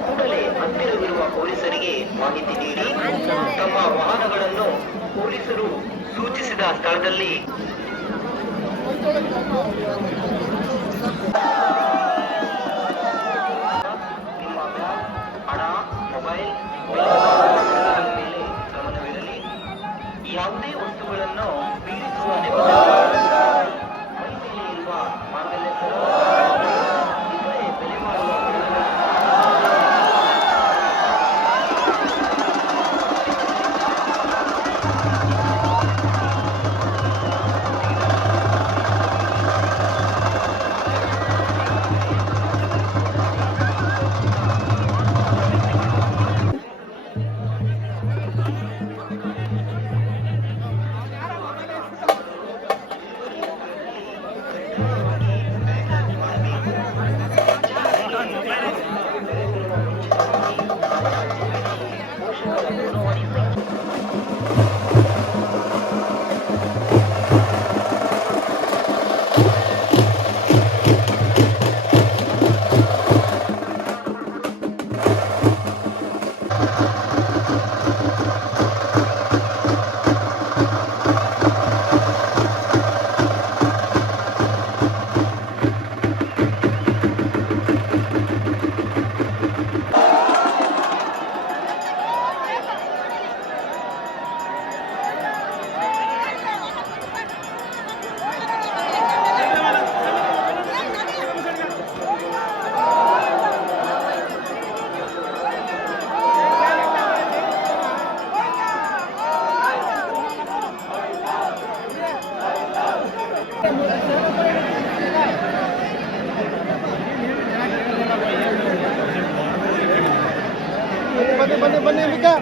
ಕೂಡಲೇ ಹತ್ತಿರವಿರುವ ಪೊಲೀಸರಿಗೆ ಮಾಹಿತಿ ನೀಡಿ ತಮ್ಮ ವಾಹನಗಳನ್ನು ಪೊಲೀಸರು ಸೂಚಿಸಿದ ಸ್ಥಳದಲ್ಲಿ ನಿಮ್ಮ ಹಣ, ಮೊಬೈಲ್ ಮೇಲೆ ಗಮನವಿರಲಿ. ಯಾವುದೇ ವಸ್ತುಗಳನ್ನು ಬೀಳಿಸುವ ಮೈಮೇಲೆ ಇರುವ ಮಾಂಗಲ್ಯ ಇತರೆ ಬೆಲೆ ಮಾಡುವ ಬನ್ನಿ ಅಂಬಿಕಾ.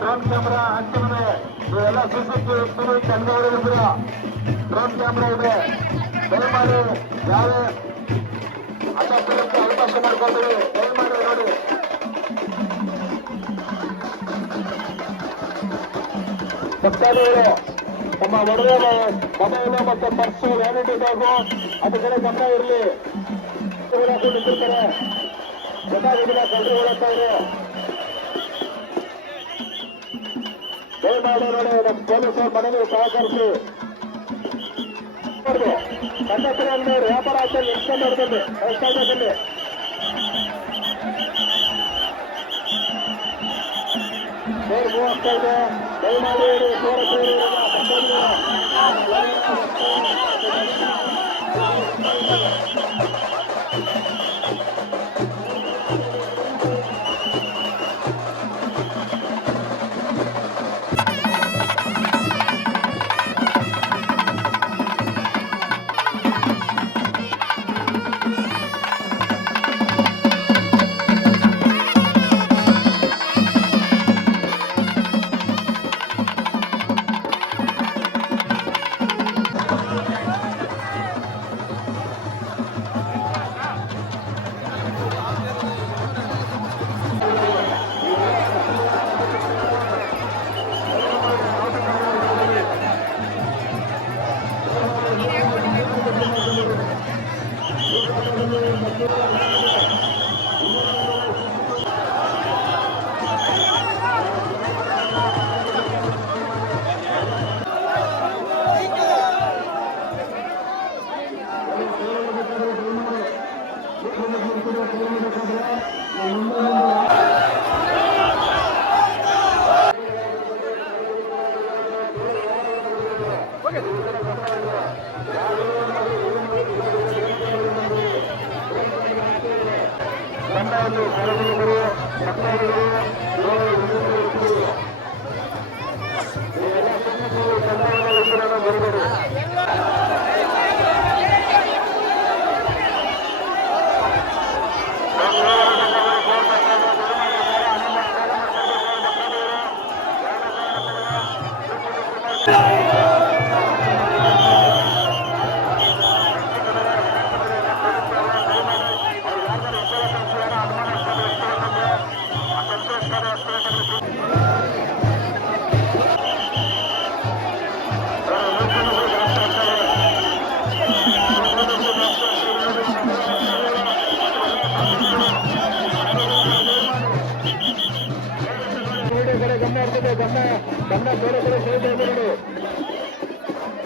ಡ್ರೋನ್ ಕ್ಯಾಮ್ರಾ ಹಾಕ್ತಿದ್ರೆ ನೀವೆಲ್ಲ ಸಿಸಿಟಿವಿ ಕಣ್ಣಿದ್ದೀರಾ. ಡ್ರೋನ್ ಕ್ಯಾಮ್ರಾ ಇದೆ, ದಯಮಾಡಿ ಯಾರೇ ಅಡ್ಡಕ್ಕೆ ಅವಕಾಶ ಮಾಡ್ಕೊಳ್ತೀವಿ. ದಯಮಾಡಿ ನೋಡಿ. ಭಕ್ತಾದಿಗಳು ತಮ್ಮ ಒಡವೆ ಮೊಬೈಲು ಮತ್ತು ಪರ್ಸು ವ್ಯಾನಿಟಿ ಬ್ಯಾಗು ಅದ್ರ ಕಡೆ ಗಮನ ಇರಲಿ. ನಿಂತಿರ್ತಾರೆ, ಗೊತ್ತಾಗಿಲ್ಲ ಕಲ್ರಿ ಓಡಾಡ್ತಾ ಇದೆ. ದಯಮಾಡಿ ನೋಡಿ, ನಮ್ಮ ಪೊಲೀಸರು ಮನೆಗೆ ಸಹಕರಿಸಿ. ಕಂಡಕ್ಟರ್ ವ್ಯಾಪಾರ ಆಗ್ತದೆ ಇಷ್ಟದಲ್ಲಿ ರಸ್ತಾದಲ್ಲಿ ಮೂವ್ ಆಗ್ತಾ ಇದೆ. ದಯಮಾಡಿ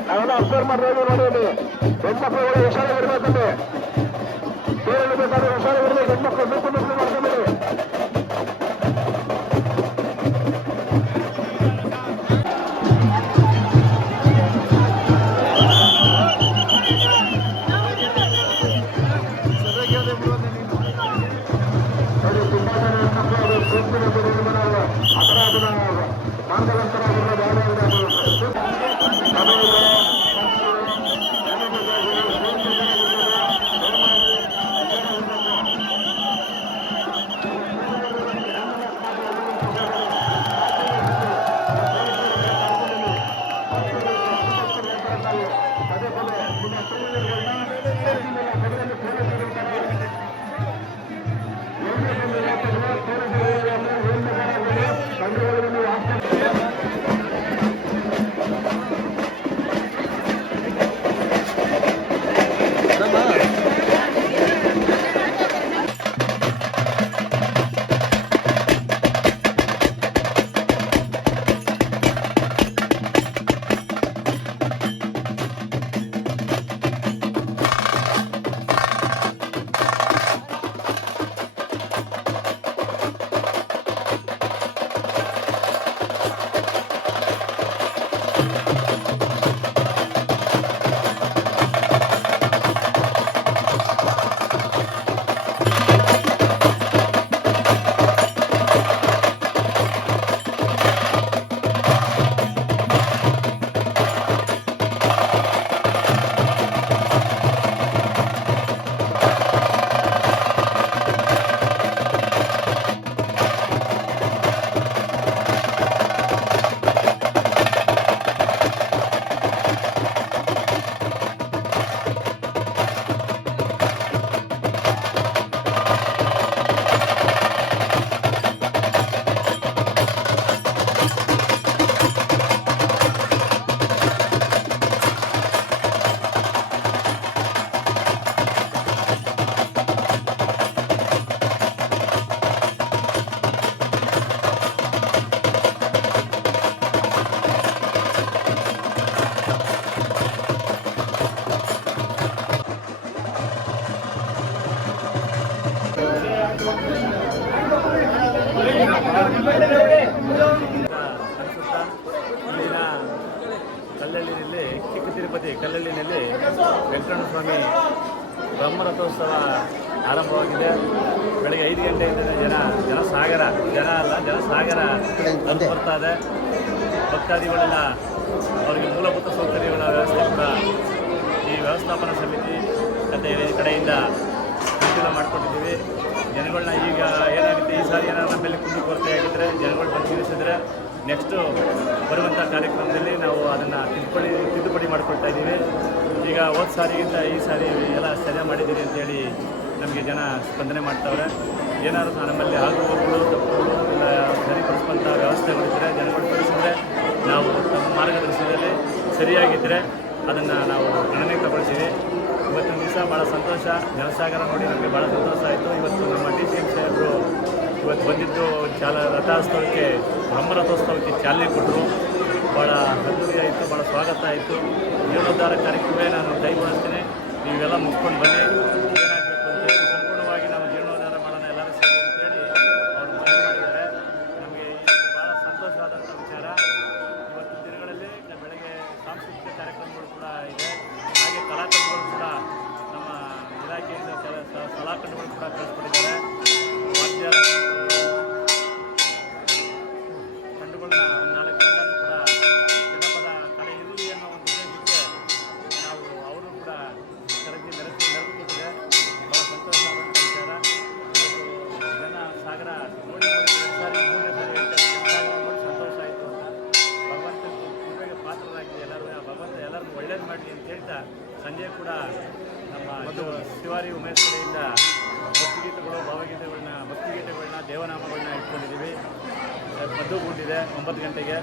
ನಾವೆಲ್ಲ ಅಬ್ಸರ್ವ್ ಮಾಡ್ತಾ ನೋಡಿ. ಹೆಣ್ಮಕ್ಳು ಹುಷಾರಾಗಿರ್ಬೇಕಂದ್ರೆ ಬೇರೆ ಬೇಕಾದ್ರೆ ಹುಷಾರಾಗಿರ್ಬೇಕು. ಹೆಣ್ಮಕ್ಳು ಬೇಕು ಮಾಡ್ಕೊಂಡ್ರಿ. ಅನಿಸುತ್ತಾ ಇಲ್ಲಿನ ಕಲ್ಲಳ್ಳಿನಲ್ಲಿ ಚಿಕ್ಕ ತಿರುಪತಿ ಕಲ್ಲಳ್ಳಿನಲ್ಲಿ ವೆಂಕಟರಮಣ ಸ್ವಾಮಿ ಬ್ರಹ್ಮರಥೋತ್ಸವ ಆರಂಭವಾಗಿದೆ. ಬೆಳಗ್ಗೆ 5 ಗಂಟೆಯಿಂದ ಜನಸಾಗರ ತಂದು ಬರ್ತಾ ಇದೆ. ಭಕ್ತಾದಿಗಳೆಲ್ಲ ಅವರಿಗೆ ಮೂಲಭೂತ ಸೌಕರ್ಯಗಳ ವ್ಯವಸ್ಥೆ ಕೂಡ ಈ ವ್ಯವಸ್ಥಾಪನಾ ಸಮಿತಿ ಮತ್ತು ಈ ಕಡೆಯಿಂದ ಅನುಕೂಲ ಮಾಡಿಕೊಟ್ಟಿದ್ದೀವಿ. ಜನಗಳನ್ನ ಈಗ ಏನಾಗುತ್ತೆ, ಈ ಸಾರಿ ಏನಾದ್ರು ನಮ್ಮಲ್ಲಿ ಕುಂದು ಕೊರತೆ ಆಗಿದ್ದರೆ ಜನಗಳು ಪರಿಶೀಲಿಸಿದರೆ ನೆಕ್ಸ್ಟು ಬರುವಂಥ ಕಾರ್ಯಕ್ರಮದಲ್ಲಿ ನಾವು ಅದನ್ನು ತಿದ್ದುಪಡಿ ಮಾಡಿಕೊಳ್ತಾ ಇದ್ದೀವಿ. ಈಗ ಹೋದ ಸಾರಿಗಿಂತ ಈ ಸಾರಿ ಎಲ್ಲ ಸರಿಯಾಗಿ ಮಾಡಿದ್ದೀರಿ ಅಂತೇಳಿ ನಮಗೆ ಜನ ಸ್ಪಂದನೆ ಮಾಡ್ತಾವ್ರೆ. ಏನಾದರೂ ನಮ್ಮಲ್ಲಿ ಆಗುವಗಳು ತಪ್ಪುಗಳು ಇಲ್ಲ ಸರಿಪಡಿಸುವಂಥ ವ್ಯವಸ್ಥೆಗಳಿದ್ದರೆ ಜನಗಳು ತಿಳಿಸಿದರೆ ನಾವು ನಮ್ಮ ಮಾರ್ಗದರ್ಶನದಲ್ಲಿ ಸರಿಯಾಗಿದ್ದರೆ ಅದನ್ನು ನಾವು ಗಣನೆಗೆ ತಗೊಳ್ತೀವಿ. ಇವತ್ತಿನ ದಿವಸ ಭಾಳ ಸಂತೋಷ, ಜನಸಾಗರ ನೋಡಿ ನಮಗೆ ಭಾಳ ಸಂತೋಷ ಆಯಿತು. ಇವತ್ತು ನಮ್ಮ DCM ಸಾಹೇಬರು ಇವತ್ತು ಬಂದಿದ್ದು ರಥೋತ್ಸವಕ್ಕೆ ಬ್ರಹ್ಮರಥೋತ್ಸವಕ್ಕೆ ಚಾಲನೆ ಕೊಟ್ಟರು. ಭಾಳ ಅದ್ದೂರಿ ಆಯಿತು, ಭಾಳ ಸ್ವಾಗತ ಆಯಿತು. ಜೀರ್ಣೋದ್ಧಾರ ಕಾರ್ಯಕ್ರಮ ನಾನು ಕೈಗೊಳಿಸ್ತೀನಿ, ನೀವೆಲ್ಲ ಮುಗಿಸ್ಕೊಂಡು ಬನ್ನಿ. ಏನಾಗಬೇಕು ಅಂತೇಳಿ ಸಂಪೂರ್ಣವಾಗಿ ನಾವು ಜೀರ್ಣೋದ್ಧಾರ ಮಾಡೋಣ ಎಲ್ಲರೂ ಸೇರಿ ಅಂತೇಳಿ ಅವರು ಮನವಿ ಮಾಡಿದ್ದಾರೆ. ನಮಗೆ ಇದು ಭಾಳ ಸಂತೋಷ ಆದಂಥ ವಿಚಾರ. ಇವತ್ತು ದಿನಗಳಲ್ಲಿ ಬೆಳಗ್ಗೆ ಸಾಂಸ್ಕೃತಿಕ ಕಾರ್ಯಕ್ರಮಗಳು ಕೂಡ ಇದೆ. ಹಾಗೆ ಕಲಾತಂಡಗಳು ಕೂಡ ನಮ್ಮ ಇಲಾಖೆಯಿಂದ ಕಲಾತಂಡಗಳು ಕೂಡ ಕಳಿಸ್ಕೊಟ್ಟಿದ್ದಾರೆ. ವಾದ್ಯ ತಂಡಗಳನ್ನ 4 ತಂಡನೂ ಕೂಡ ಜನಪದ ಕಲೆ ಇರಲಿ ಅನ್ನೋ ಒಂದು ಉದ್ದೇಶಕ್ಕೆ ನಾವು ಅವರು ಕೂಡ ನೆರವೇರಿಸಿದೆ. ಭಾಳ ಸಂತೋಷ ಆದಂಥ ವಿಚಾರ. ಇವತ್ತು ಜನ ಸಾಗರ ನೋಡಿ 2 ಸಾರಿ 3ನೇ ಸಾರಿ ಹೇಳ್ತಾರೆ, ನೋಡಿ ಸಂತೋಷ ಆಯಿತು ಅಂತ. ಭಗವಂತ ಕೃಪೆಗೆ ಪಾತ್ರರಾಗಿ ಭಗವಂತ ಎಲ್ಲರಿಗೂ ಒಳ್ಳೇದು ಮಾಡಲಿ ಅಂತ ಹೇಳ್ತಾ ಸಂಜೆ ಕೂಡ ನಮ್ಮ ಶಿವಾರಿ ಉಮೇಶ್ ಕಡೆಯಿಂದ ಭಕ್ತಿಗೀತೆಗಳನ್ನ ದೇವನಾಮಗಳನ್ನ ಇಟ್ಕೊಂಡಿದ್ದೀವಿ. ಮದ್ದುಗೂಡಿದೆ 9 ಗಂಟೆಗೆ.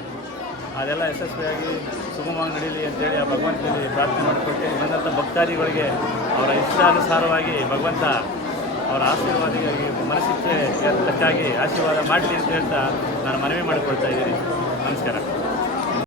ಅದೆಲ್ಲ ಯಶಸ್ವಿಯಾಗಿ ಸುಗಮವಾಗಿ ನಡೀಲಿ ಅಂತೇಳಿ ಆ ಭಗವಂತನಲ್ಲಿ ಪ್ರಾರ್ಥನೆ ಮಾಡಿಕೊಟ್ಟು ಬಂದಂಥ ಭಕ್ತಾದಿಗಳಿಗೆ ಅವರ ಇಷ್ಟಾನುಸಾರವಾಗಿ ಭಗವಂತ ಅವರ ಆಶೀರ್ವಾದಿಗಾಗಿ ಮನಸ್ಸಿಗೆ ತಕ್ಕಾಗಿ ಆಶೀರ್ವಾದ ಮಾಡಲಿ ಅಂತ ಹೇಳ್ತಾ ನಾನು ಮನವಿ ಮಾಡಿಕೊಳ್ತಾ ಇದ್ದೀನಿ. ನಮಸ್ಕಾರ.